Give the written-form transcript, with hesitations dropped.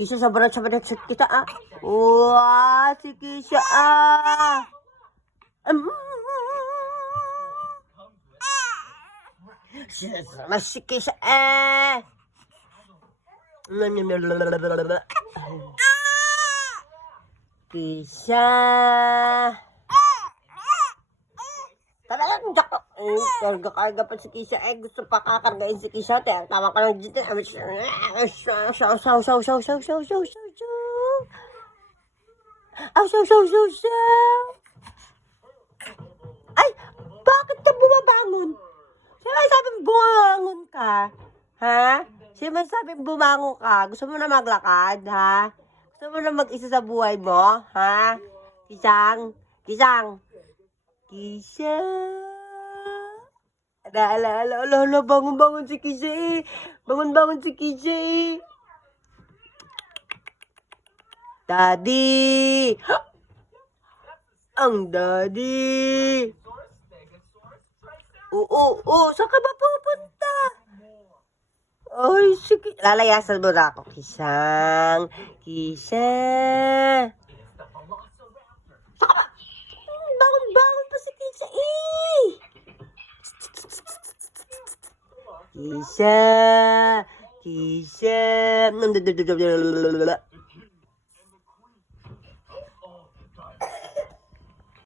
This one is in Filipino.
Kisha, sabaran kita, ah. Wah, si Kisha, ah. Mas si Kisha, eh. Kisha. Talagang jak. Karga-karga pa si Kisha. Gusto pa kakargain si Kisha. Tawa ka lang dito. Ay, bakit ka bumabangon? Sino sabi bumangon ka? Ha? Sino sabi bumangon ka? Gusto mo na maglakad, ha? Gusto mo na mag-isa sa buhay mo, ha? Kisang? Kisang? Kisha? Ala, bangon si Kisha eh. Bangon si Kisha eh. Daddy! Ang daddy! Oo, saan ka ba pupunta? Ay, sige. Lalayasan mo na ako. Kisang, Kisha. Saka ba? Bangon pa si Kisha eh. Kisha, Kisha.